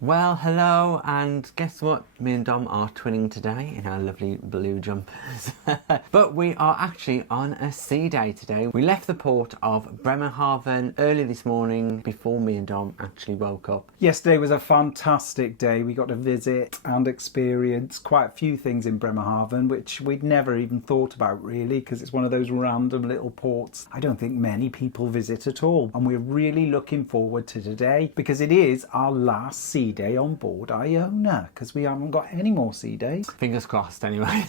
Well, hello, and guess what? Me and Dom are twinning today in our lovely blue jumpers. But we are actually on a sea day today. We left the port of Bremerhaven early this morning before me and Dom actually woke up. Yesterday was a fantastic day. We got to visit and experience quite a few things in Bremerhaven, which we'd never even thought about really, because it's one of those random little ports I don't think many people visit at all. And we're really looking forward to today because it is our last sea day on board Iona, because we haven't got any more sea days. Fingers crossed anyway.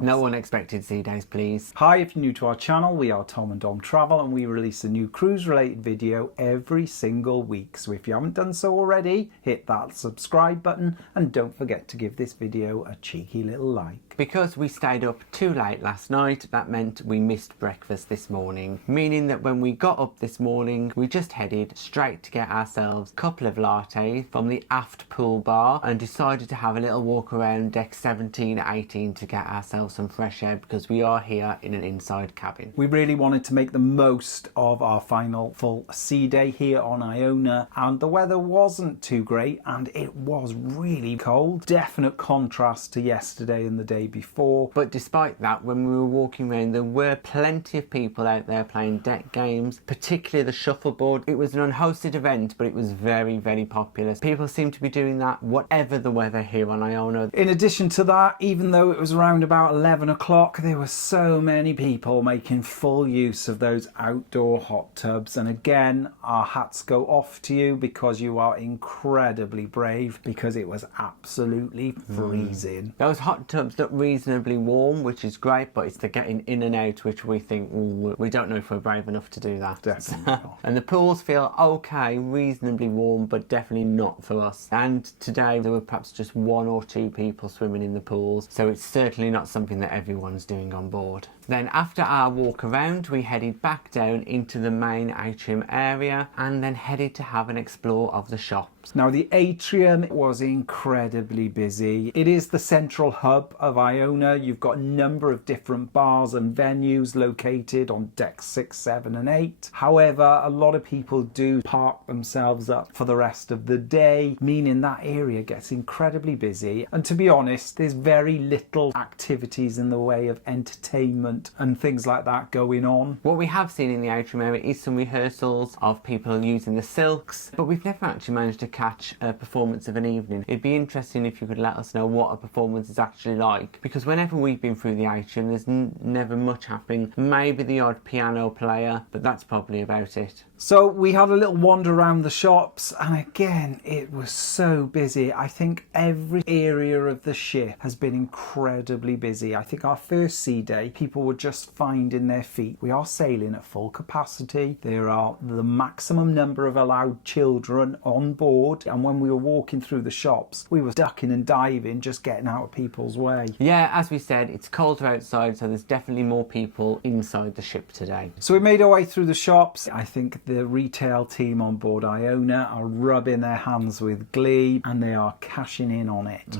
No unexpected sea days, please. Hi, if you're new to our channel, we are Tom and Dom Travel and we release a new cruise related video every single week. So if you haven't done so already, hit that subscribe button and don't forget to give this video a cheeky little like. Because we stayed up too late last night, that meant we missed breakfast this morning, meaning that when we got up this morning, we just headed straight to get ourselves a couple of lattes from the aft pool bar and decided to have a little walk around deck 17 and 18 to get ourselves some fresh air because we are here in an inside cabin. We really wanted to make the most of our final full sea day here on Iona, and the weather wasn't too great and it was really cold. Definite contrast to yesterday and the day before. But despite that, when we were walking around, there were plenty of people out there playing deck games, particularly the shuffleboard. It was an unhosted event, but it was very, very popular. People seem to be doing that whatever the weather here on Iona. In addition to that, even though it was around about 11 o'clock, there were so many people making full use of those outdoor hot tubs. And again, our hats go off to you because you are incredibly brave, because it was absolutely freezing. Those hot tubs look reasonably warm, which is great, but it's the getting in and out which we think, we don't know if we're brave enough to do that. Definitely not. And the pools feel okay, reasonably warm, but definitely not for us. And today there were perhaps just one or two people swimming in the pools, so it's certainly not something that everyone's doing on board. Then after our walk around, we headed back down into the main atrium area and then headed to have an explore of the shops. Now the atrium was incredibly busy. It is the central hub of Iona. You've got a number of different bars and venues located on decks 6, 7 and 8. However, a lot of people do park themselves up for the rest of the day, meaning that area gets incredibly busy. And to be honest, there's very little activities in the way of entertainment and things like that going on. What we have seen in the atrium area is some rehearsals of people using the silks, but we've never actually managed to catch a performance of an evening. It'd be interesting if you could let us know what a performance is actually like, because whenever we've been through the atrium, there's never much happening. Maybe the odd piano player, but that's probably about it. So we had a little wander around the shops, and again, it was so busy. I think every area of the ship has been incredibly busy. I think our first sea day, people were just finding their feet. We are sailing at full capacity. There are the maximum number of allowed children on board, and when we were walking through the shops, we were ducking and diving, just getting out of people's way. Yeah, as we said, it's colder outside, so there's definitely more people inside the ship today. So we made our way through the shops. I think the retail team on board Iona are rubbing their hands with glee and they are cashing in on it.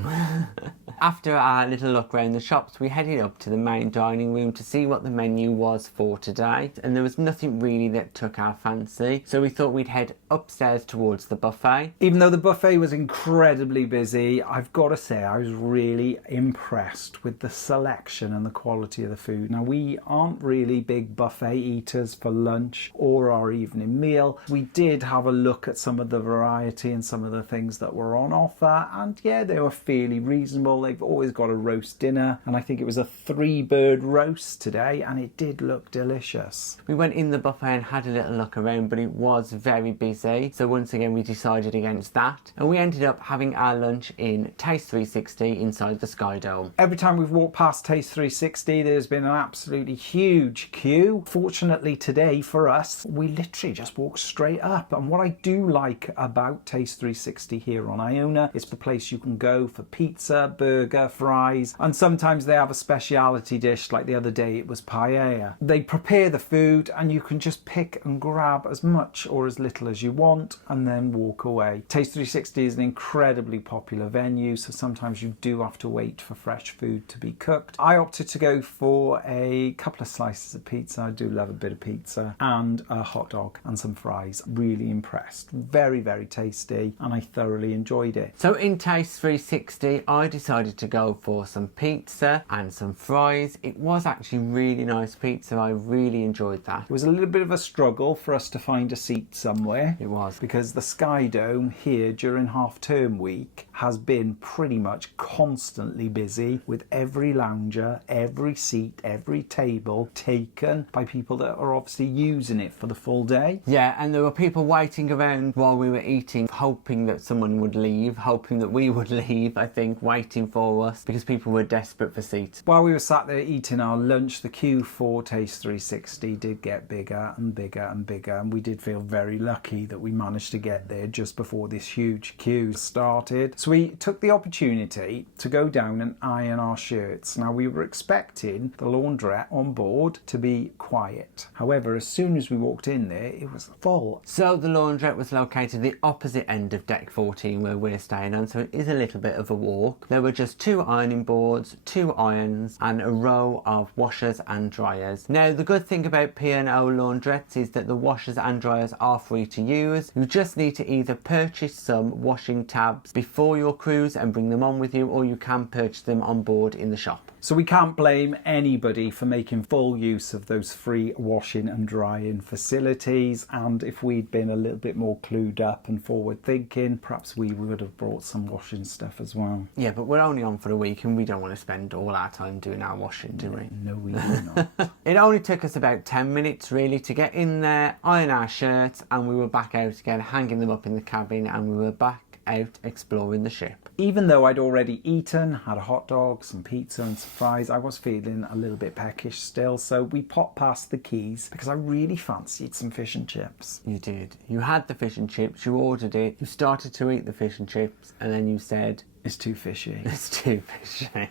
After our little look around the shops, we headed up to the main dining room to see what the menu was for today, and there was nothing really that took our fancy, so we thought we'd head upstairs towards the buffet. Even though the buffet was incredibly busy, I've got to say I was really impressed with the selection and the quality of the food. Now, we aren't really big buffet eaters for lunch or our evening meal. We did have a look at some of the variety and some of the things that were on offer, and yeah, they were fairly reasonable. They've always got a roast dinner, and I think it was a 3-bird roast today, and it did look delicious. We went in the buffet and had a little look around, but it was very busy, so once again we decided against that, and we ended up having our lunch in Taste 360 inside the Sky Dome. Every time we've walked past Taste 360, there's been an absolutely huge queue. Fortunately today for us, we literally just walked straight up, and what I do like about Taste 360 here on Iona, it's the place you can go for pizza, burgers, burger, fries, and sometimes they have a speciality dish, like the other day it was paella. They prepare the food and you can just pick and grab as much or as little as you want and then walk away. Taste 360 is an incredibly popular venue, so sometimes you do have to wait for fresh food to be cooked. I opted to go for a couple of slices of pizza. I do love a bit of pizza, and a hot dog and some fries. Really impressed. Very, very tasty, and I thoroughly enjoyed it. So in Taste 360, I decided to go for some pizza and some fries. It was actually really nice pizza. I really enjoyed that. It was a little bit of a struggle for us to find a seat somewhere. It was. Because the Sky Dome here during half-term week has been pretty much constantly busy, with every lounger, every seat, every table taken by people that are obviously using it for the full day. Yeah, and there were people waiting around while we were eating, hoping that someone would leave, hoping that we would leave, I think, waiting for us, because people were desperate for seats. While we were sat there eating our lunch, the queue for Taste 360 did get bigger and bigger and bigger, and we did feel very lucky that we managed to get there just before this huge queue started. So we took the opportunity to go down and iron our shirts. Now, we were expecting the laundrette on board to be quiet. However, as soon as we walked in there, it was full. So the laundrette was located the opposite end of deck 14 where we're staying on, so it is a little bit of a walk. There were just 2 ironing boards, 2 irons, and a row of washers and dryers. Now, the good thing about P&O laundrettes is that the washers and dryers are free to use. You just need to either purchase some washing tabs before your cruise and bring them on with you, or you can purchase them on board in the shop. So we can't blame anybody for making full use of those free washing and drying facilities, and if we'd been a little bit more clued up and forward thinking, perhaps we would have brought some washing stuff as well. Yeah, but we're only on for a week and we don't want to spend all our time doing our washing, do we? No, we do not. It only took us about 10 minutes really to get in there, iron our shirts, and we were back out again, hanging them up in the cabin, and we were back out exploring the ship. Even though I'd already eaten, had a hot dog, some pizza and some fries, I was feeling a little bit peckish still, so we popped past the quays because I really fancied some fish and chips. You did. You had the fish and chips, you ordered it, you started to eat the fish and chips, and then you said, It's too fishy. it's too fishy.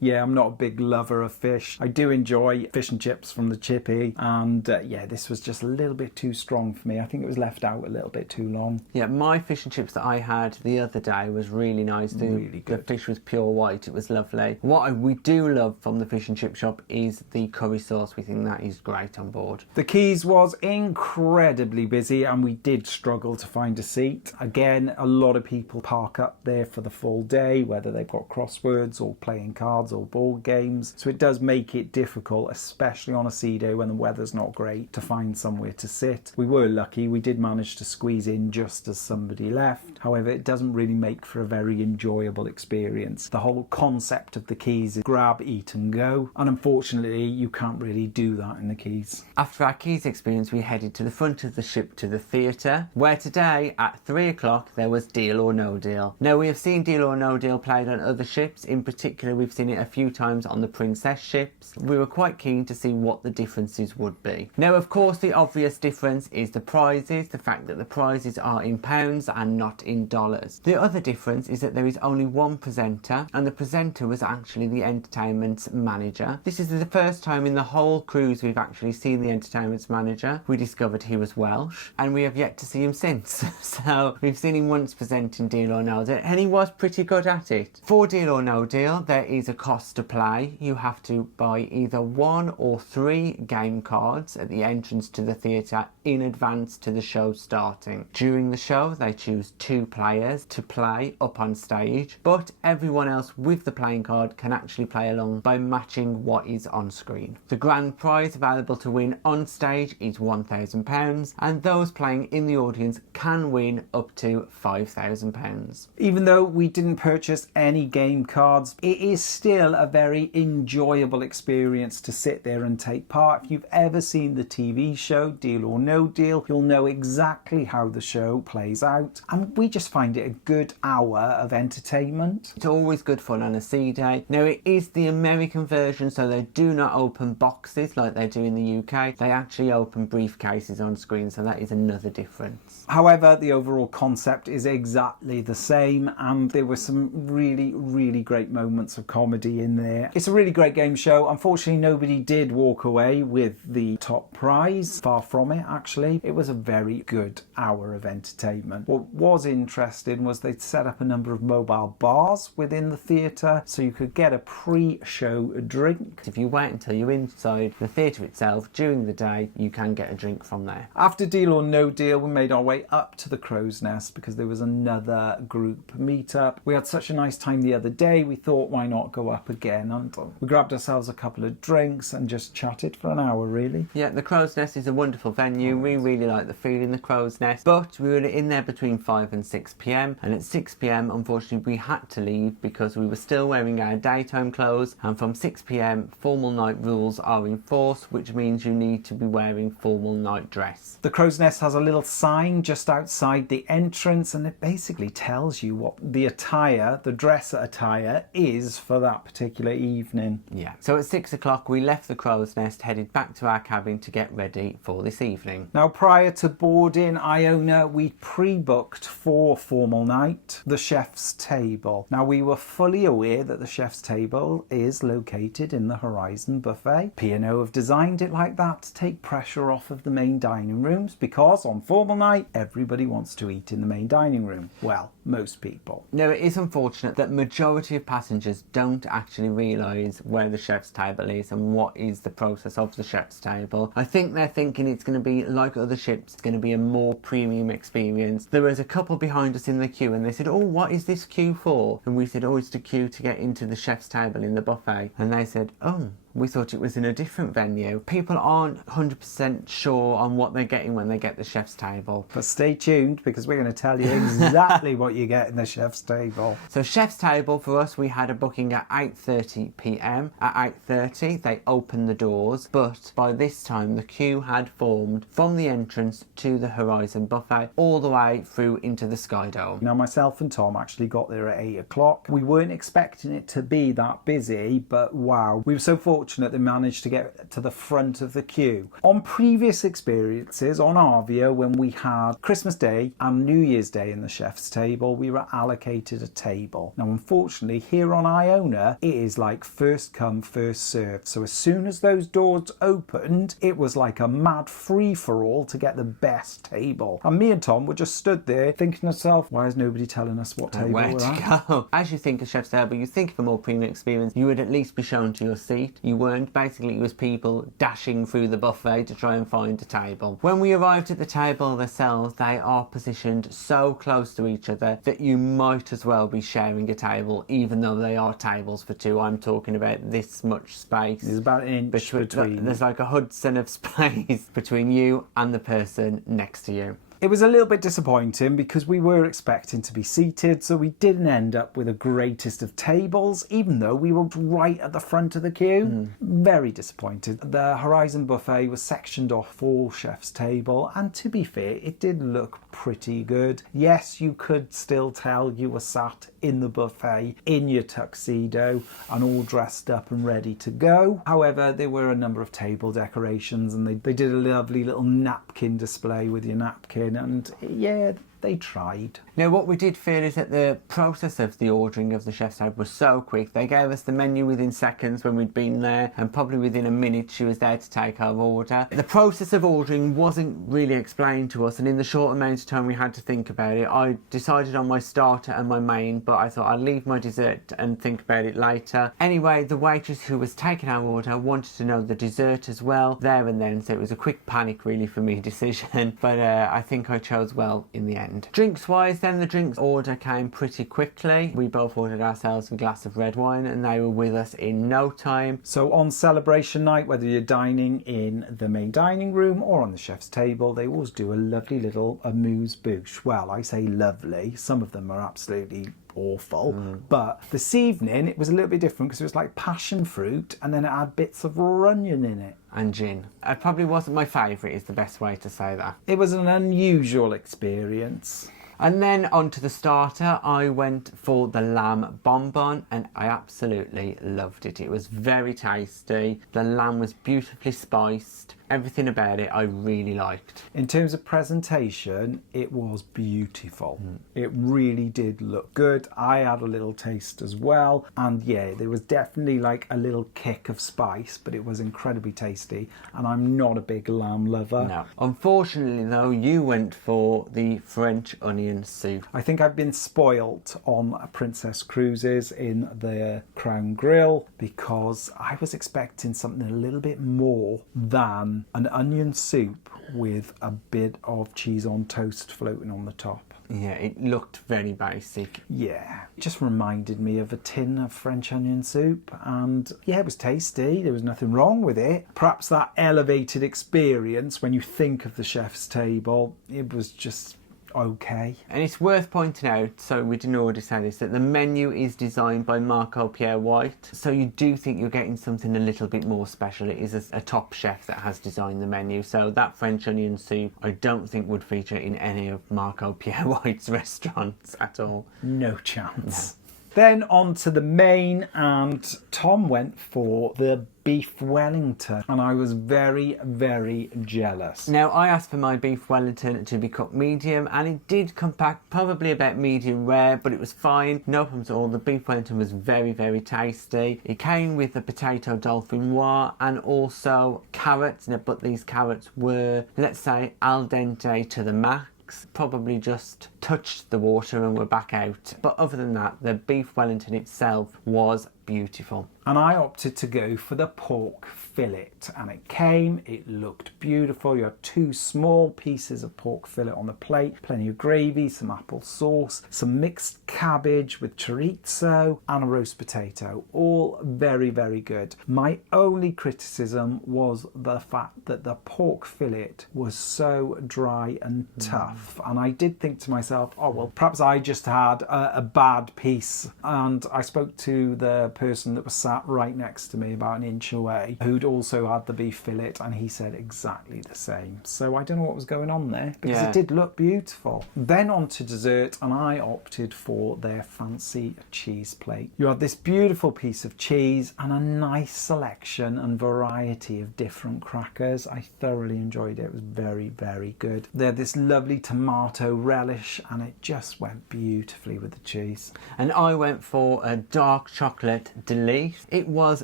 Yeah, I'm not a big lover of fish. I do enjoy fish and chips from the chippy, and yeah, this was just a little bit too strong for me. I think it was left out a little bit too long. Yeah, my fish and chips that I had the other day was really nice. Really good. The fish was pure white, it was lovely. What we do love from the fish and chip shop is the curry sauce. We think that is great on board. The quays was incredibly busy, and we did struggle to find a seat. Again, a lot of people park up there for the full day, whether they've got crosswords or playing cards or board games. So it does make it difficult, especially on a sea day when the weather's not great, to find somewhere to sit. We were lucky, we did manage to squeeze in just as somebody left. However, it doesn't really make for a very enjoyable experience. The whole concept of the quays is grab, eat and go, and unfortunately you can't really do that in the quays. After our quays experience, we headed to the front of the ship to the theatre, where today at 3 o'clock there was Deal or No Deal. Now, we have seen Deal or No Deal played on other ships. In particular, we've seen it a few times on the Princess ships. We were quite keen to see what the differences would be. Now, of course, the obvious difference is the prizes, the fact that the prizes are in pounds and not in dollars. The other difference is that there is only one presenter, and the presenter was actually the entertainment's manager. This is the first time in the whole cruise we've actually seen the entertainment's manager. We discovered he was Welsh, and we have yet to see him since. So we've seen him once presenting Deal or No Deal, and he was pretty good at it. For Deal or No Deal, there is a cost to play. You have to buy either 1 or 3 game cards at the entrance to the theatre in advance to the show starting. During the show, they choose 2 players to play up on stage, but everyone else with the playing card can actually play along by matching what is on screen. The grand prize available to win on stage is £1,000, and those playing in the audience can win up to £5,000. Even though we didn't purchase any game cards, it is still a very enjoyable experience to sit there and take part. If you've ever seen the TV show Deal or No Deal, you'll know exactly how the show plays out, and we just find it a good hour of entertainment. It's always good fun on a sea day. Now, it is the American version, so they do not open boxes like they do in the UK. They actually open briefcases on screen, so that is another difference. However, the overall concept is exactly the same, and there were some really, really great moments of comedy in there. It's a really great game show. Unfortunately, nobody did walk away with the top prize. Far from it, actually. It was a very good hour of entertainment. What was interesting was they'd set up a number of mobile bars within the theatre, so you could get a pre-show drink. If you wait until you're inside the theatre itself during the day, you can get a drink from there. After Deal or No Deal, we made our way up to the Crow's Nest because there was another group meetup. We had such a nice time the other day, we thought why not go up again, and we grabbed ourselves a couple of drinks and just chatted for an hour, really. Yeah, the Crow's Nest is a wonderful venue. We really like the food in the Crow's Nest, but we were in there between 5 and 6 p.m, and at 6 p.m, unfortunately, we had to leave because we were still wearing our daytime clothes, and from 6 p.m, formal night rules are in force, which means you need to be wearing formal night dress. The Crow's Nest has a little sign just outside the entrance, and it basically tells you what the attire, the dress attire, is for that particular evening. Yeah. So at 6 o'clock, we left the Crow's Nest, headed back to our cabin to get ready for this evening. Now, prior to boarding Iona, we pre-booked for formal night the chef's table. Now, we were fully aware that the chef's table is located in the Horizon buffet. P&O have designed it like that to take pressure off of the main dining rooms, because on formal night, everybody wants to eat in the main dining room. Well, most people. Now, it is unfortunate that majority of passengers don't actually realise where the chef's table is and what is the process of the chef's table. I think they're thinking it's going to be like other ships, it's going to be a more premium experience. There was a couple behind us in the queue and they said, "Oh, what is this queue for?" And we said, "Oh, it's the queue to get into the chef's table in the buffet." And they said, "Oh, we thought it was in a different venue." People aren't 100% sure on what they're getting when they get the chef's table. But stay tuned, because we're going to tell you exactly what you get in the chef's table. So chef's table for us, we had a booking at 8:30 p.m. At 8:30 they opened the doors, but by this time the queue had formed from the entrance to the Horizon buffet all the way through into the Sky Dome. Now, myself and Tom actually got there at 8 o'clock. We weren't expecting it to be that busy, but wow, we were so fortunate they managed to get to the front of the queue. On previous experiences on Avia, when we had Christmas Day and New Year's Day in the chef's table, we were allocated a table. Now, unfortunately, here on Iona, it is like first come, first served. So as soon as those doors opened, it was like a mad free-for-all to get the best table. And me and Tom were just stood there thinking to ourselves, why is nobody telling us what table Where we're to at? go? As you think of chef's table, you think of a more premium experience, you would at least be shown to your seat. You weren't. Basically, it was people dashing through the buffet to try and find a table. When we arrived at the table themselves, they are positioned so close to each other that you might as well be sharing a table, even though they are tables for two. I'm talking about this much space. There's about an inch between. There's like a Hudson of space between you and the person next to you. It was a little bit disappointing because we were expecting to be seated, so we didn't end up with a greatest of tables, even though we were right at the front of the queue. Very disappointed. The Horizon buffet was sectioned off for chef's table, and to be fair, it did look pretty good. Yes, you could still tell you were sat in the buffet in your tuxedo and all dressed up and ready to go. However, there were a number of table decorations, and they did a lovely little napkin display with your napkin, and yeah, they tried. Now, what we did feel is that the process of the ordering of the chef's table was so quick. They gave us the menu within seconds when we'd been there, and probably within a minute she was there to take our order. The process of ordering wasn't really explained to us, and in the short amount of time we had to think about it, I decided on my starter and my main, but I thought I'd leave my dessert and think about it later. Anyway, the waitress who was taking our order wanted to know the dessert as well there and then, so it was a quick panic really for me decision, but I think I chose well in the end. Drinks wise then, the drinks order came pretty quickly. We both ordered ourselves a glass of red wine and they were with us in no time. So on celebration night, whether you're dining in the main dining room or on the chef's table, they always do a lovely little amuse-bouche. Well, I say lovely, some of them are absolutely awful, but this evening it was a little bit different because it was like passion fruit and then it had bits of raw onion in it. And gin. It probably wasn't my favourite is the best way to say that. It was an unusual experience. And then onto the starter, I went for the lamb bonbon and I absolutely loved it. It was very tasty. The lamb was beautifully spiced. Everything about it I really liked. In terms of presentation, it was beautiful. It really did look good. I had a little taste as well. And yeah, there was definitely like a little kick of spice, but it was incredibly tasty. And I'm not a big lamb lover. No. Unfortunately though, you went for the French onion soup. I think I've been spoilt on Princess Cruises in the Crown Grill because I was expecting something a little bit more than an onion soup with a bit of cheese on toast floating on the top. Yeah, it looked very basic. Yeah, it just reminded me of a tin of French onion soup, and yeah, it was tasty. There was nothing wrong with it. Perhaps that elevated experience when you think of the chef's table, it was just okay. And it's worth pointing out, so we didn't already say this, that the menu is designed by Marco Pierre White, so you do think you're getting something a little bit more special. It is a top chef that has designed the menu, so that French onion soup I don't think would feature in any of Marco Pierre White's restaurants at all. No chance. No. Then on to the main, and Tom went for the beef Wellington, and I was very, very jealous. Now, I asked for my beef Wellington to be cooked medium, and it did come back probably about medium rare, but it was fine. No problems at all. The beef Wellington was very, very tasty. It came with the potato dauphinoise and also carrots, but these carrots were, let's say, al dente to the max. Probably just touched the water and were back out. But other than that, the beef Wellington itself was beautiful. And I opted to go for the pork fillet, and it looked beautiful. You had 2 small pieces of pork fillet on the plate, plenty of gravy, some apple sauce, some mixed cabbage with chorizo and a roast potato. All very, very good. My only criticism was the fact that the pork fillet was so dry and tough. And I did think to myself, oh, well, perhaps I just had a bad piece. And I spoke to the person that was sat right next to me about an inch away, who'd also had the beef fillet, and he said exactly the same. So I don't know what was going on there, because it did look beautiful. Then on to dessert, and I opted for their fancy cheese plate. You had this beautiful piece of cheese and a nice selection and variety of different crackers. I thoroughly enjoyed it. It was very, very good. They had this lovely tomato relish, and it just went beautifully with the cheese. And I went for a dark chocolate delice. It was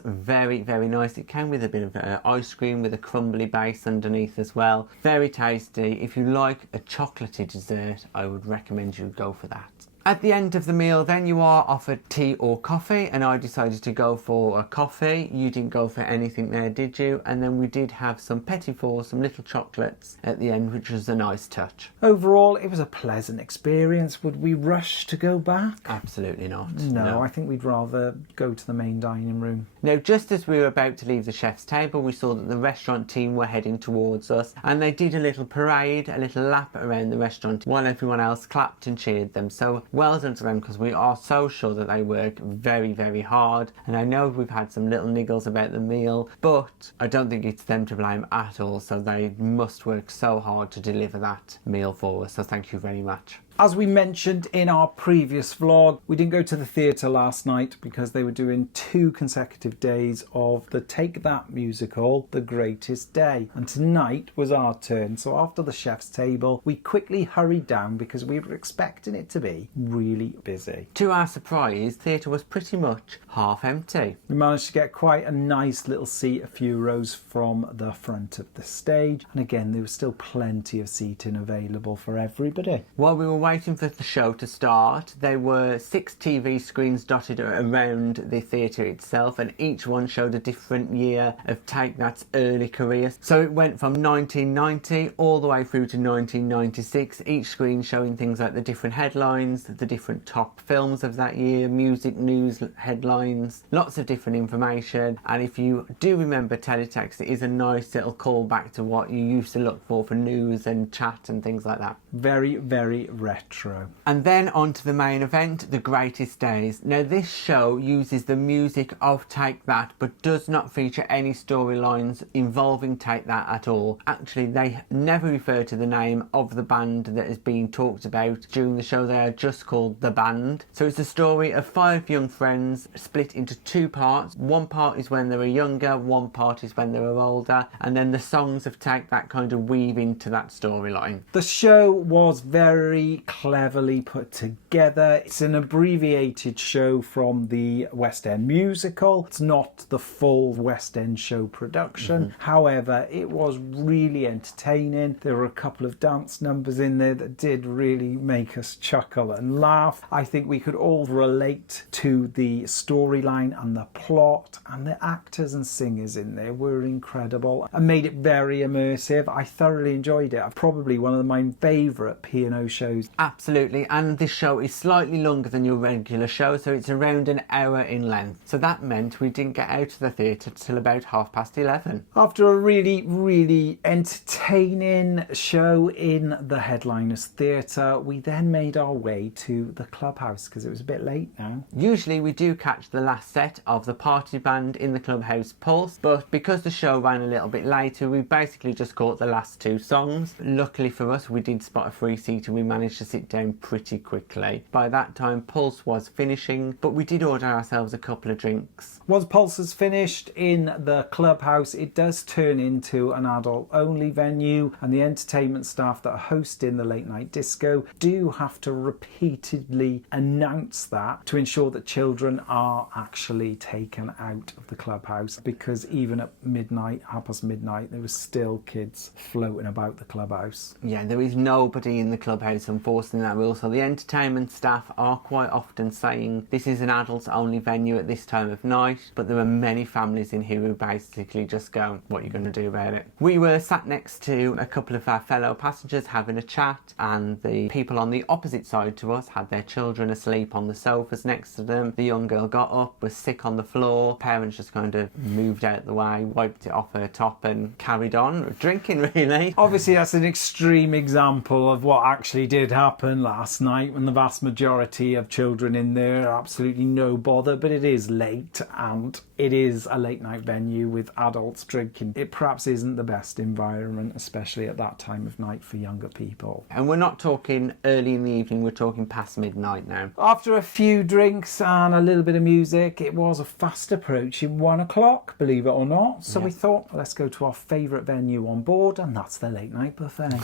very, very nice. It came with a bit of ice cream with a crumbly base underneath as well. Very tasty. If you like a chocolatey dessert, I would recommend you go for that. At the end of the meal then you are offered tea or coffee, and I decided to go for a coffee. You didn't go for anything there, did you? And then we did have some petit fours, some little chocolates at the end, which was a nice touch. Overall, it was a pleasant experience. Would we rush to go back? Absolutely not. No, I think we'd rather go to the main dining room. Now, just as we were about to leave the chef's table, we saw that the restaurant team were heading towards us, and they did a little parade, a little lap around the restaurant while everyone else clapped and cheered them. So well done to them, because we are so sure that they work very, very hard. And I know we've had some little niggles about the meal, but I don't think it's them to blame at all. So they must work so hard to deliver that meal for us. So thank you very much. As we mentioned in our previous vlog, we didn't go to the theatre last night because they were doing 2 consecutive days of the Take That musical, The Greatest Day. And tonight was our turn. So after the chef's table, we quickly hurried down because we were expecting it to be really busy. To our surprise, the theatre was pretty much half empty. We managed to get quite a nice little seat a few rows from the front of the stage. And again, there was still plenty of seating available for everybody. While we were waiting for the show to start, there were 6 TV screens dotted around the theatre itself, and each one showed a different year of Take That's early career. So it went from 1990 all the way through to 1996, each screen showing things like the different headlines, the different top films of that year, music news headlines, lots of different information. And if you do remember teletext, it is a nice little callback to what you used to look for news and chat and things like that. Very, very rare retro. And then on to the main event, The Greatest Days. Now this show uses the music of Take That, but does not feature any storylines involving Take That at all. Actually, they never refer to the name of the band that is being talked about during the show. They are just called The Band. So it's a story of 5 young friends split into 2 parts. One part is when they were younger, one part is when they were older, and then the songs of Take That kind of weave into that storyline. The show was very cleverly put together. It's an abbreviated show from the West End musical. It's not the full West End show production. However, it was really entertaining. There were a couple of dance numbers in there that did really make us chuckle and laugh. I think we could all relate to the storyline and the plot, and the actors and singers in there were incredible and made it very immersive. I thoroughly enjoyed it. Probably one of my favourite P&O shows. Absolutely, and this show is slightly longer than your regular show, so it's around an hour in length. So that meant we didn't get out of the theatre till about 11:30. After a really entertaining show in the Headliners Theatre, we then made our way to the clubhouse because it was a bit late now. Usually we do catch the last set of the party band in the clubhouse Pulse, but because the show ran a little bit later, we basically just caught the last 2 songs. Luckily for us, we did spot a free seat and we managed to sit down pretty quickly. By that time, Pulse was finishing, but we did order ourselves a couple of drinks. Once Pulse is finished in the clubhouse, it does turn into an adult-only venue, and the entertainment staff that are hosting the late night disco do have to repeatedly announce that to ensure that children are actually taken out of the clubhouse, because even at midnight, midnight, there was still kids floating about the clubhouse. Yeah, there is nobody in the clubhouse enforcing that rule, so the entertainment staff are quite often saying this is an adults-only venue at this time of night, but there are many families in here who basically just go, what are you going to do about it? We were sat next to a couple of our fellow passengers having a chat, and the people on the opposite side to us had their children asleep on the sofas next to them. The young girl got up, was sick on the floor. Parents just kind of moved out the way, wiped it off her top and carried on drinking, really. Obviously, that's an extreme example of what actually did happen last night, when the vast majority of children in there are absolutely no bother, but it is late and it is a late night venue with adults drinking. It perhaps isn't the best environment, especially at that time of night for younger people. And we're not talking early in the evening, we're talking past midnight now. After a few drinks and a little bit of music, it was a fast approaching 1 o'clock, believe it or not. So we thought, let's go to our favourite venue on board, and that's the late night buffet.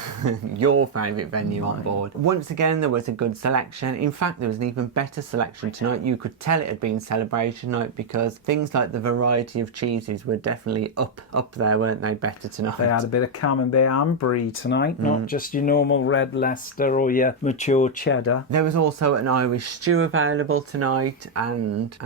Your favourite venue on board. Once again, there was a good selection. In fact, there was an even better selection tonight. You could tell it had been celebration night, because things like the variety of cheeses were definitely up there, weren't they? Better tonight. They had a bit of camembert and brie tonight, not just your normal red Leicester or your mature cheddar. There was also an Irish stew available tonight, and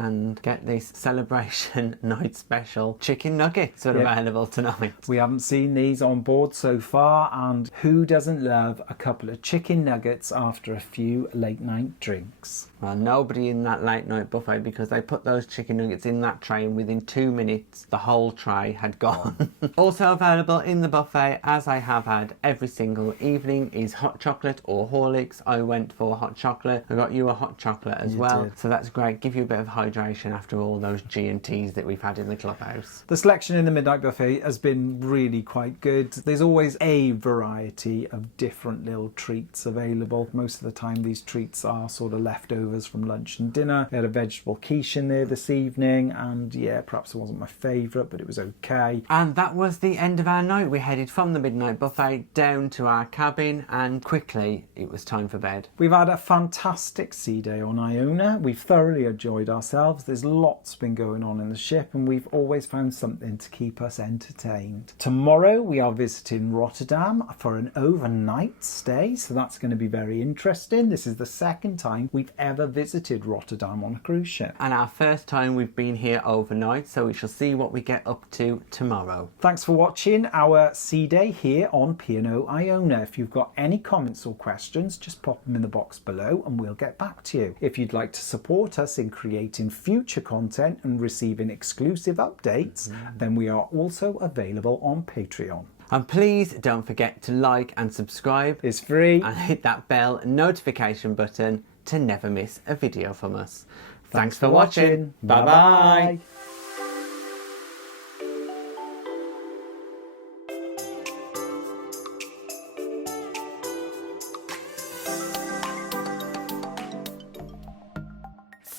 get this, celebration night special chicken nuggets are available tonight. We haven't seen these on board so far, and who doesn't love a couple of chicken nuggets after a few late night drinks? Well, nobody in that late night buffet, because they put those chicken nuggets in that tray and within 2 minutes the whole tray had gone. Also available in the buffet, as I have had every single evening, is hot chocolate or Horlicks. I went for hot chocolate. I got you a hot chocolate as well. So that's great. Give you a bit of hydration after all those G&Ts that we've had in the clubhouse. The selection in the midnight buffet has been really quite good. There's always a variety of different little treats available. Most of the time these treats are sort of leftovers from lunch and dinner. They had a vegetable quiche in there this evening, and yeah, perhaps it wasn't my favourite, but it was okay. And that was the end of our night. We headed from the midnight buffet down to our cabin, and quickly it was time for bed. We've had a fantastic sea day on Iona. We've thoroughly enjoyed ourselves. There's lots been going on in the ship, and we've always found something to keep us entertained. Tomorrow we are visiting Rotterdam for an overnight stay, so that's going to be very interesting. This is the second time we've ever visited Rotterdam on a cruise ship. And our first time we've been here overnight, so we shall see what we get up to tomorrow. Thanks for watching our sea day here on P&O Iona. If you've got any comments or questions, just pop them in the box below and we'll get back to you. If you'd like to support us in creating future content and receiving exclusive updates, then we are also available on Patreon. And please don't forget to like and subscribe. It's free. And hit that bell notification button to never miss a video from us. Thanks for watching. Bye bye.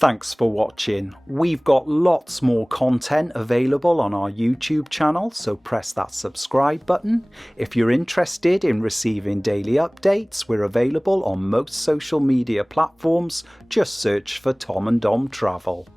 Thanks for watching. We've got lots more content available on our YouTube channel, so press that subscribe button. If you're interested in receiving daily updates, we're available on most social media platforms. Just search for Tom and Dom Travel.